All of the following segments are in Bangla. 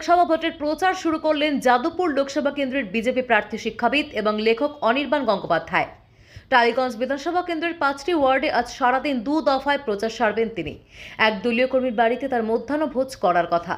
লোকসভা ভোটের প্রচার শুরু করলেন যাদবপুর লোকসভা কেন্দ্রের বিজেপি প্রার্থী শিক্ষাবিদ এবং লেখক অনির্বাণ গঙ্গোপাধ্যায়। টালিগঞ্জ বিধানসভা কেন্দ্রের 5টি ওয়ার্ডে আজ সারাদিন 2 দফায় প্রচার সারবেন তিনি। এক দলীয় কর্মীর বাড়িতে তার মধ্যাহ্নভোজ করার কথা।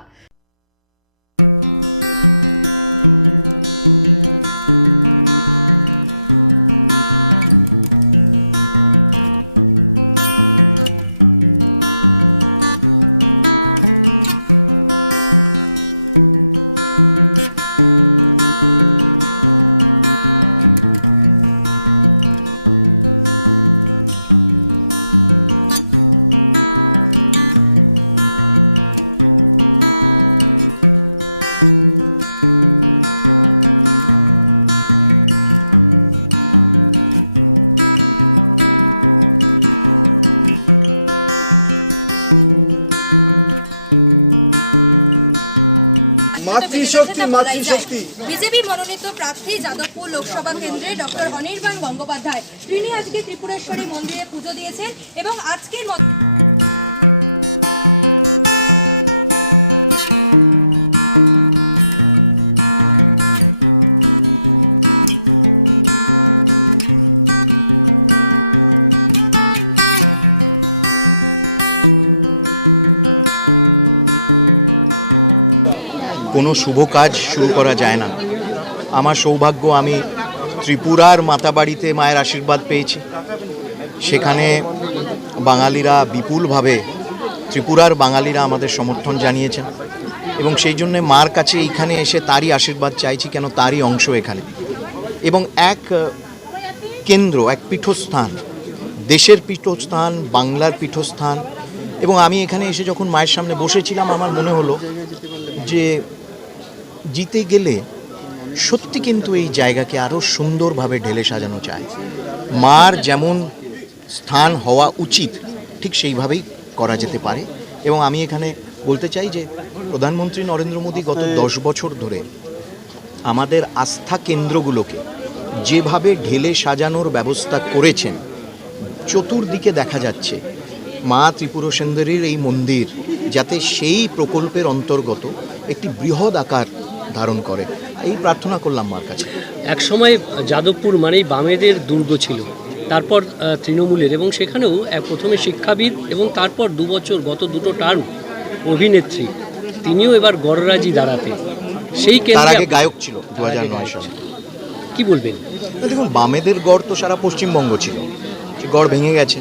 মাতৃশক্তি বিজেপি মনোনীত প্রার্থী যাদবপুর লোকসভা কেন্দ্রে ডক্টর অনির্বাণ গঙ্গোপাধ্যায় তিনি আজকে ত্রিপুরেশ্বরী মন্দিরে পুজো দিয়েছেন এবং আজকের কোনো শুভ কাজ শুরু করা যায় না। আমার সৌভাগ্য, আমি ত্রিপুরার মাতাবাড়িতে মায়ের আশীর্বাদ পেয়েছি। সেখানে বাঙালিরা বিপুলভাবে, ত্রিপুরার বাঙালিরা আমাদের সমর্থন জানিয়েছেন এবং সেই জন্যে মার কাছে এইখানে এসে তারই আশীর্বাদ চাইছি, কেন তারই অংশ এখানে। এবং এক কেন্দ্র, এক পীঠস্থান, দেশের পীঠস্থান, বাংলার পীঠস্থান। এবং আমি এখানে এসে যখন মায়ের সামনে বসেছিলাম, আমার মনে হলো যে জিতে গেলে সত্যি কিন্তু এই জায়গাকে আরও সুন্দরভাবে ঢেলে সাজানো চায়। মার যেমন স্থান হওয়া উচিত ঠিক সেইভাবেই করা যেতে পারে। এবং আমি এখানে বলতে চাই যে প্রধানমন্ত্রী নরেন্দ্র মোদী গত 10 বছর ধরে আমাদের আস্থা কেন্দ্রগুলোকে যেভাবে ঢেলে সাজানোর ব্যবস্থা করেছেন, চতুর্দিকে দেখা যাচ্ছে মা ত্রিপুরা সুন্দরীর এই মন্দির যাতে সেই প্রকল্পের অন্তর্গত একটি বৃহৎ আকার ধারণ করে, এই প্রার্থনা করলাম মার কাছে। একসময় যাদবপুর মানেই বামেদের দুর্গ ছিল, তারপর তৃণমূলের, এবং সেখানেও প্রথমে শিক্ষাবিদ এবং তারপর 2 বছর, গত 2টো টার্ম অভিনেত্রী, তিনিও এবার গড়রাজি দাঁড়াতে। সেই তার আগে গায়ক ছিল 2009 সালে। কি বলবেন? দেখুন, বামেদের গড় তো সারা পশ্চিমবঙ্গ ছিল, গড় ভেঙে গেছে।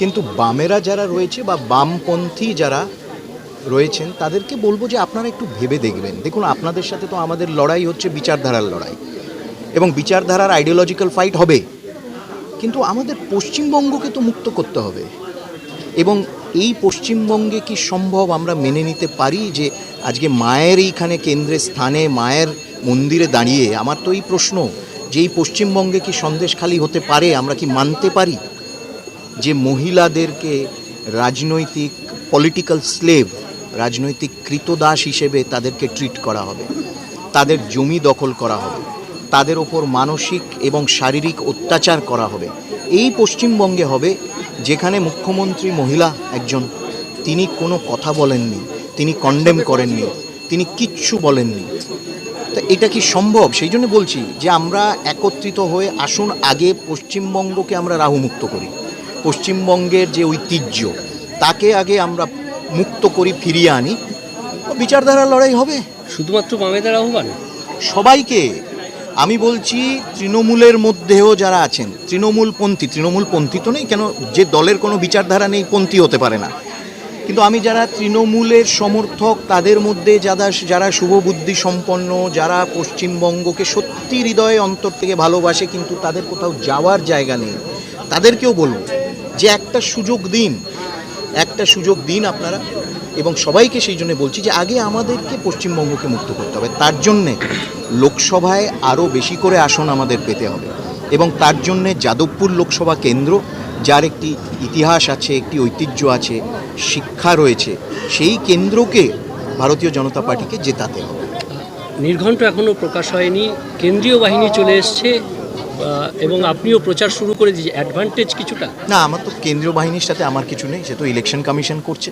কিন্তু বামেরা যারা রয়েছে বা বামপন্থী যারা রয়েছেন তাদেরকে বলবো যে আপনারা একটু ভেবে দেখবেন। দেখুন, আপনাদের সাথে তো আমাদের লড়াই হচ্ছে বিচারধারার লড়াই, এবং বিচারধারার আইডিওলজিক্যাল ফাইট হবে, কিন্তু আমাদের পশ্চিমবঙ্গকে তো মুক্ত করতে হবে। এবং এই পশ্চিমবঙ্গে কি সম্ভব আমরা মেনে নিতে পারি যে আজকে মায়ের এইখানে কেন্দ্রের স্থানে মায়ের মন্দিরে দাঁড়িয়ে, আমার তো এই প্রশ্ন যে এই পশ্চিমবঙ্গে কি সন্দেশখালি হতে পারে? আমরা কি মানতে পারি যে মহিলাদেরকে রাজনৈতিক পলিটিক্যাল স্লেভ, রাজনৈতিক কৃতদাস হিসেবে তাদেরকে ট্রিট করা হবে, তাদের জমি দখল করা হবে, তাদের ওপর মানসিক এবং শারীরিক অত্যাচার করা হবে? এই পশ্চিমবঙ্গে হবে যেখানে মুখ্যমন্ত্রী মহিলা একজন, তিনি কোনো কথা বলেননি, তিনি কন্ডেম করেননি, তিনি কিচ্ছু বলেননি। তা এটা কি সম্ভব? সেই জন্য বলছি যে আমরা একত্রিত হয়ে আসুন, আগে পশ্চিমবঙ্গকে আমরা রাহুমুক্ত করি, পশ্চিমবঙ্গের যে ঐতিহ্য তাকে আগে আমরা মুক্ত করি, ফিরিয়ে আনি, বিচারধারার লড়াই হবে। শুধুমাত্র বামেদের আহ্বান, সবাইকে আমি বলছি, তৃণমূলের মধ্যেও যারা আছেন, তৃণমূলপন্থী তো নেই, কেন যে দলের কোনো বিচারধারা নেই পন্থী হতে পারে না, কিন্তু আমি যারা তৃণমূলের সমর্থক তাদের মধ্যে যারা শুভবুদ্ধি সম্পন্ন, যারা পশ্চিমবঙ্গকে সত্যি হৃদয়ে অন্তর থেকে ভালোবাসে কিন্তু তাদের কোথাও যাওয়ার জায়গা নেই, তাদেরকেও বলবো যে একটা সুযোগ দিন আপনারা। এবং সবাইকে সেই জন্য বলছি যে আগে আমাদেরকে পশ্চিমবঙ্গকে মুক্ত করতে হবে, তার জন্যে লোকসভায় আরও বেশি করে আসন আমাদের পেতে হবে। এবং তার জন্যে যাদবপুর লোকসভা কেন্দ্র, যার একটি ইতিহাস আছে, একটি ঐতিহ্য আছে, শিক্ষা রয়েছে, সেই কেন্দ্রকে ভারতীয় জনতা পার্টিকে জেতাতে হবে। নির্ঘণ্ট এখনও প্রকাশ হয়নি, কেন্দ্রীয় বাহিনী চলে এসছে, এবং আপনিও প্রচার শুরু করে দিয়েছেন, অ্যাডভান্টেজ কিছুটা? না, আমার তো কেন্দ্রীয় বাহিনীর সাথে আমার কিছু নেই, সে তো ইলেকশন কমিশন করছে।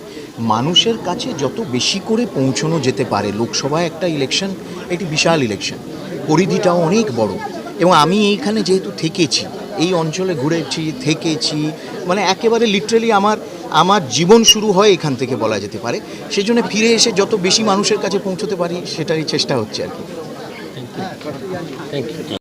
মানুষের কাছে যত বেশি করে পৌঁছানো যেতে পারে, লোকসভায় একটা ইলেকশন, এটি বিশাল ইলেকশন, পরিধিটাও অনেক বড়, এবং আমি এইখানে যেহেতু থেকেছি, এই অঞ্চলে ঘুরেছি, থেকেছি, মানে একেবারে লিটারেলি আমার জীবন শুরু হয় এখান থেকে বলা যেতে পারে। সেই জন্য ফিরে এসে যত বেশি মানুষের কাছে পৌঁছতে পারি সেটারই চেষ্টা হচ্ছে আর কি। Thank you.